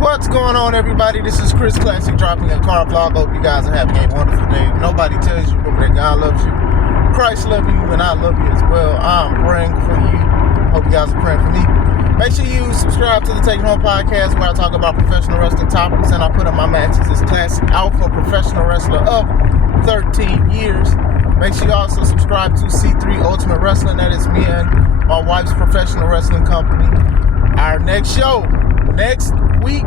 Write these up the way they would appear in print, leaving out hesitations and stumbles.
What's going on, everybody? This is Chris Classic dropping a car vlog. Hope you guys are having a wonderful day. Nobody tells you that God loves you. Christ loves you, and I love you as well. I'm praying for you. Hope you guys are praying for me. Make sure you subscribe to the Take Home Podcast, where I talk about professional wrestling topics, and I put up my matches as Classic Alpha professional wrestler of 13 years. Make sure you also subscribe to C3 Ultimate Wrestling. That is me and my wife's professional wrestling company. Our next show, next week,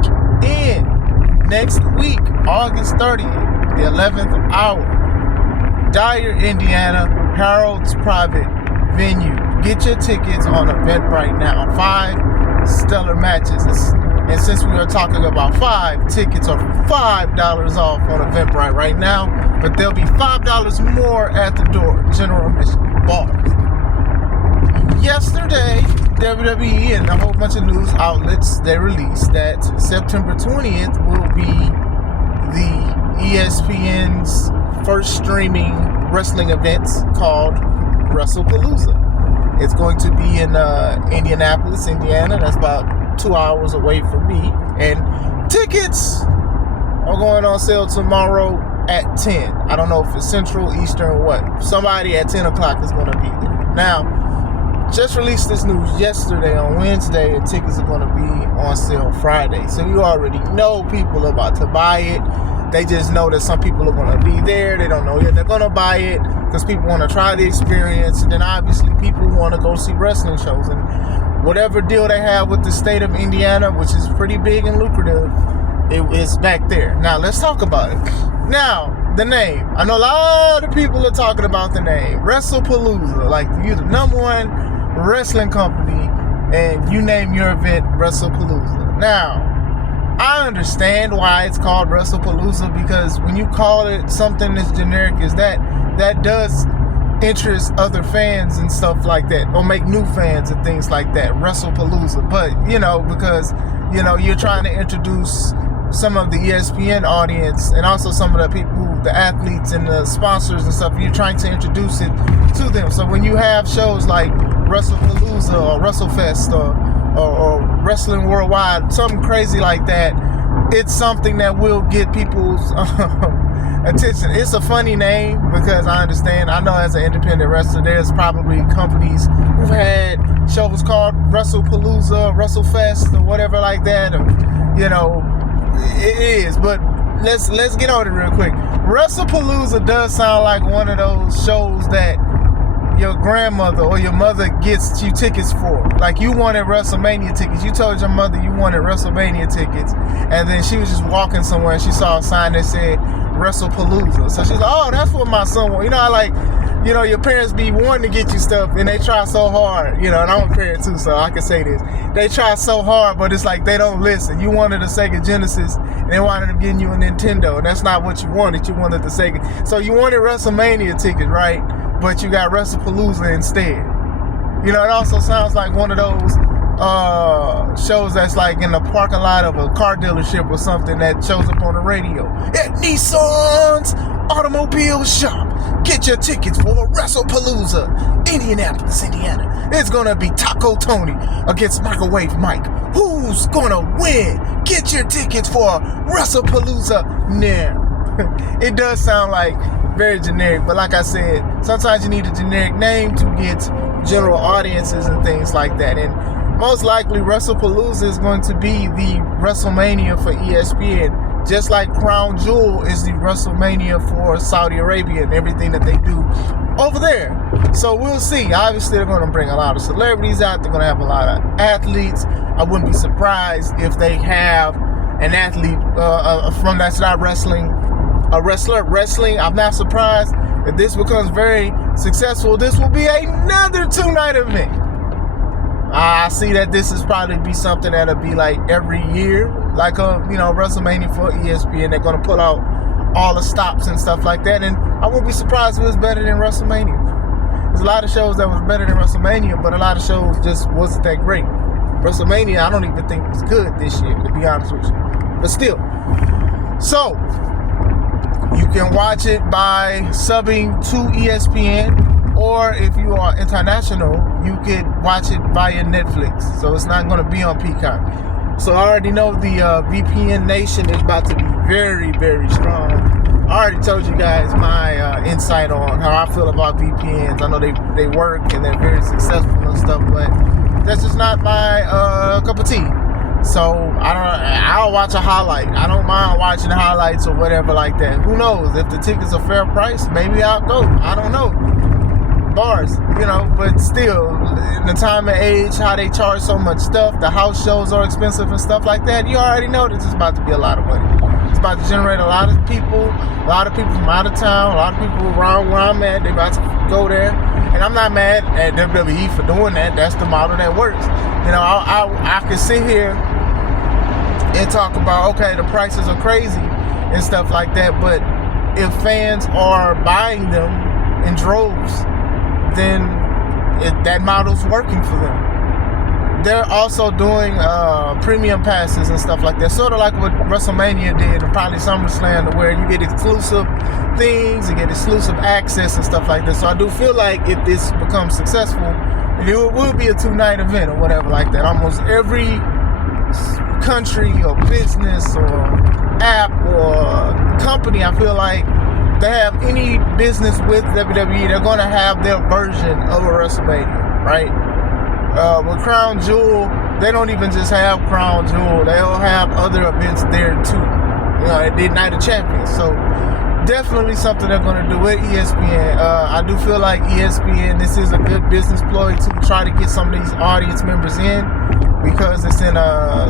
August 30th, the 11th hour, Dyer, Indiana, Harold's private venue. Get your tickets on Eventbrite now. 5 stellar matches. And since we are talking about 5, tickets are $5 off on Eventbrite right now, but there'll be $5 more at the door. General admission bars. Yesterday, WWE and a whole bunch of news outlets, they released that September 20th will be the ESPN's first streaming wrestling events called Wrestlepalooza. It's going to be in Indianapolis, Indiana. That's about 2 hours away from me. And tickets are going on sale tomorrow at 10. I don't know if it's Central, Eastern, or what. Somebody at 10 o'clock is going to be there. Now, just released this news yesterday on Wednesday, and tickets are going to be on sale Friday. So you already know people are about to buy it. They just know that some people are going to be there. They don't know yet they're going to buy it because people want to try the experience. And then obviously people want to go see wrestling shows. And whatever deal they have with the state of Indiana, which is pretty big and lucrative, it is back there. Now, let's talk about it. Now, the name. I know a lot of people are talking about the name. Wrestlepalooza. Like, you're the number one wrestling company, and you name your event Wrestlepalooza. Now, I understand why it's called Wrestlepalooza, because when you call it something as generic as that does interest other fans and stuff like that, or make new fans and things like that. Wrestlepalooza. But, because, you're trying to introduce some of the ESPN audience and also some of the people, the athletes and the sponsors and stuff, you're trying to introduce it to them. So when you have shows like Wrestlepalooza or WrestleFest or Wrestling Worldwide, something crazy like that, it's something that will get people's attention. It's a funny name because I understand. I know as an independent wrestler, there's probably companies who've had shows called Wrestlepalooza, WrestleFest, or whatever like that. It is, but let's get on it real quick. Wrestlepalooza does sound like one of those shows that your grandmother or your mother gets you tickets for. Like, you wanted WrestleMania tickets. You told your mother you wanted WrestleMania tickets, and then she was just walking somewhere and she saw a sign that said Wrestlepalooza. So she's like, oh, that's what my son wants. Your parents be wanting to get you stuff, and they try so hard, and I'm a parent too, so I can say this. They try so hard, but it's like they don't listen. You wanted a Sega Genesis, and they wanted to give you a Nintendo, and that's not what you wanted. You wanted the Sega. So you wanted WrestleMania tickets, right? But you got Wrestlepalooza instead. It also sounds like one of those shows that's like in the parking lot of a car dealership or something that shows up on the radio. At Nissan's Automobile Shop, get your tickets for Wrestlepalooza, Indianapolis, Indiana. It's gonna be Taco Tony against Microwave Mike. Who's gonna win? Get your tickets for Wrestlepalooza now. It does sound like very generic, but like I said, sometimes you need a generic name to get general audiences and things like that. And most likely Wrestlepalooza is going to be the WrestleMania for ESPN, just like Crown Jewel is the WrestleMania for Saudi Arabia and everything that they do over there. So we'll see. Obviously, they're going to bring a lot of celebrities out. They're going to have a lot of athletes. I wouldn't be surprised if they have an athlete from that's not wrestling, a wrestler wrestling. I'm not surprised if this becomes very successful. This will be another 2-night event. I see that this is probably be something that'll be like every year, like WrestleMania for ESPN. They're gonna pull out all the stops and stuff like that, and I wouldn't be surprised if it was better than WrestleMania. There's a lot of shows that was better than WrestleMania, but a lot of shows just wasn't that great. WrestleMania, I don't even think was good this year, to be honest with you. But still, so you can watch it by subbing to ESPN. Or if you are international, you could watch it via Netflix. So it's not going to be on Peacock. So I already know the VPN nation is about to be very, very strong. I already told you guys my insight on how I feel about VPNs. I know they work and they're very successful and stuff, but that's just not my cup of tea. So I'll watch a highlight. I don't mind watching highlights or whatever like that. Who knows? If the ticket's a fair price, maybe I'll go. I don't know. Bars, but still, in the time and age, how they charge so much stuff, the house shows are expensive and stuff like that, you already know this is about to be a lot of money. It's about to generate a lot of people from out of town, a lot of people around where I'm at, they about to go there. And I'm not mad at WWE for doing that. That's the model that works. I can sit here and talk about, okay, the prices are crazy and stuff like that, but if fans are buying them in droves, then that model's working for them. They're also doing premium passes and stuff like that, sort of like what WrestleMania did and probably SummerSlam, where you get exclusive things, you get exclusive access and stuff like that. So I do feel like if this becomes successful, it will be a 2-night event or whatever like that. Almost every country or business or app or company, I feel like, they have any business with WWE, they're going to have their version of a WrestleMania, right? With Crown Jewel, they don't even just have Crown Jewel, they'll have other events there too. At the Night of Champions. So definitely something they're going to do with ESPN. I do feel like ESPN, this is a good business ploy to try to get some of these audience members in, because it's in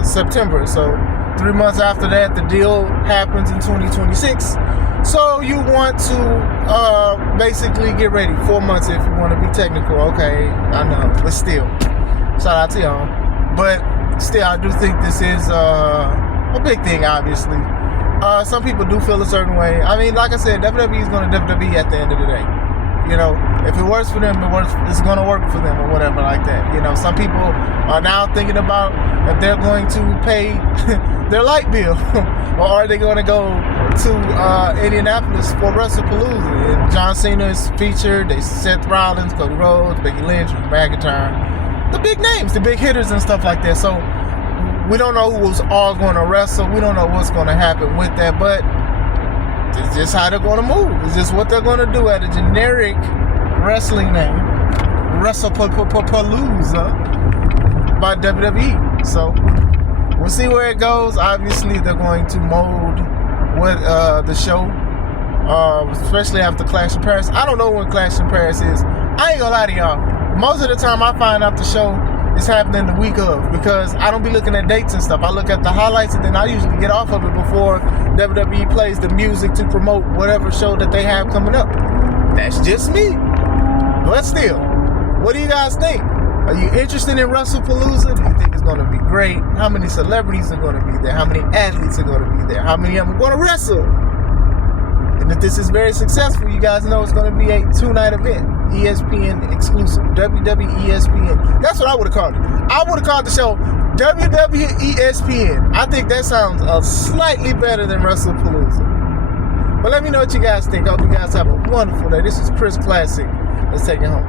September. So 3 months after that, the deal happens in 2026. So you want to basically get ready. 4 months if you want to be technical. Okay, I know, but still, shout out to y'all. But still, I do think this is a big thing, obviously. Some people do feel a certain way. I mean, like I said, WWE is going to WWE at the end of the day. If it works for them, it's going to work for them or whatever like that. Some people are now thinking about if they're going to pay their light bill or are they going to go to Indianapolis for Wrestlepalooza. And John Cena is featured. There's Seth Rollins, Cody Rhodes, Becky Lynch, Drew McIntyre. The big names, the big hitters and stuff like that. So we don't know who's all going to wrestle. We don't know what's going to happen with that, but it's just how they're going to move. It's just what they're going to do at a generic wrestling name, Wrestlepalooza by WWE. So we'll see where it goes. Obviously, they're going to mold what the show, especially after Clash in Paris. I don't know when Clash in Paris is. I ain't gonna lie to y'all. Most of the time, I find out the show is happening the week of, because I don't be looking at dates and stuff. I look at the highlights and then I usually get off of it before WWE plays the music to promote whatever show that they have coming up. That's just me. But still, what do you guys think? Are you interested in Wrestlepalooza? Do you think it's going to be great? How many celebrities are going to be there? How many athletes are going to be there? How many of them are going to wrestle? And if this is very successful, you guys know it's going to be a 2-night event. ESPN exclusive. WWE ESPN. That's what I would have called it. I would have called the show WWE ESPN. I think that sounds slightly better than Wrestlepalooza. But let me know what you guys think. I hope you guys have a wonderful day. This is Chris Classic. Let's take it home.